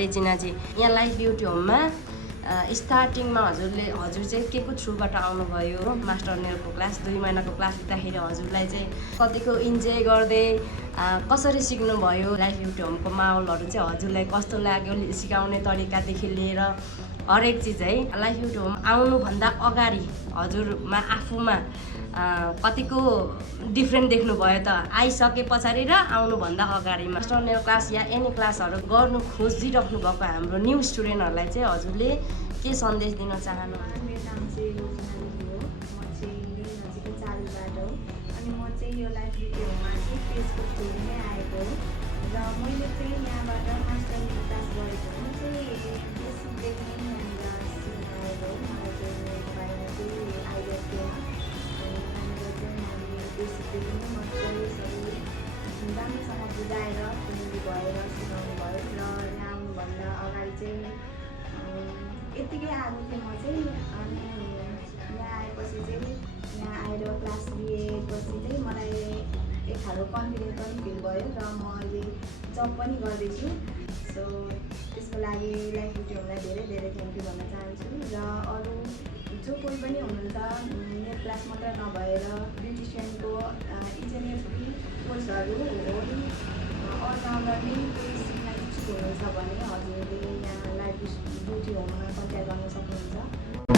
रेजिनाजी। यहाँ life beauty होममा स्टार्टिङमा हजुर चाहिँ के को थ्रुबाट आउनुभयो मास्टर नेलको क्लास 2 महिनाको क्लास लिँदाखेरि हजुरलाई चाहिँ कतिको इन्जोय गर्दै कसरी सिक्नुभयो लाइफ ब्युटी होमको माहौलहरू चाहिँ हजुरलाई कस्तो लाग्यो सिकाउने तरिकादेखि लिएर हरेक चिज है लाइफ ब्युटी होम आउनुभन्दा अगाडि हजुरमा आफूमा कतिको डिफ्रेन्ट देख्नुभयो त आइसके पछाडि र आउनुभन्दा अगाडि मास्टर नेल क्लास या एनी क्लासहरू गर्नु खोजिराख्नु भएको हाम्रो न्यू स्टुडेन्टहरूलाई चाहिँ हजुरले के सन्देश दिन चाहनुहुन्छ? मेरो नाम चाहिँ रोजना हो, म चाहिँ नजिकै चालुबाट हो अनि म चाहिँ यो लाइफ ब्युटी होममा चाहिँ फेसबुक थ्रुले नै आएको हो र मैले चाहिँ यहाँबाट मास्टर नेल क्लास गरेको हो चाहिँ बेसिकदेखि नै यहाँनिर सिकाएको हो। मलाई चाहिँ मेरो बारेमा चाहिँ आइडिया थिएन अनि यहाँनिर चाहिँ मैले बेसिकदेखि नै मजाले सबै राम्रोसँग बुझाएर फ्रेन्डली भएर सिकाउनु भयो र यहाँ आउनुभन्दा अगाडि चाहिँ यत्तिकै आएको थिएँ म चाहिँ अनि यहाँ आएपछि चाहिँ यहाँ आएर क्लास लिएपछि चाहिँ मलाई एक खालको कन्फिडेन्स पनि फिल भयो र म अहिले जब पनि गर्दैछु। सो त्यसको लागि लाइफ ब्युटी होमलाई धेरै धेरै थ्याङ्क यू भन्न चाहन्छु र अरू जो कोही पनि हुनुहुन्छ नेल क्लास मात्र नभएर ब्युटिसियनको इच एन्ड एभ्री कोर्सहरू हो अलराउन्डर नै कोही सिक्न इच्छुक हुनुहुन्छ भने हजुरले यहाँ लाइफ ब्युटी होममा कन्ट्याक्ट गर्न सक्नुहुन्छ।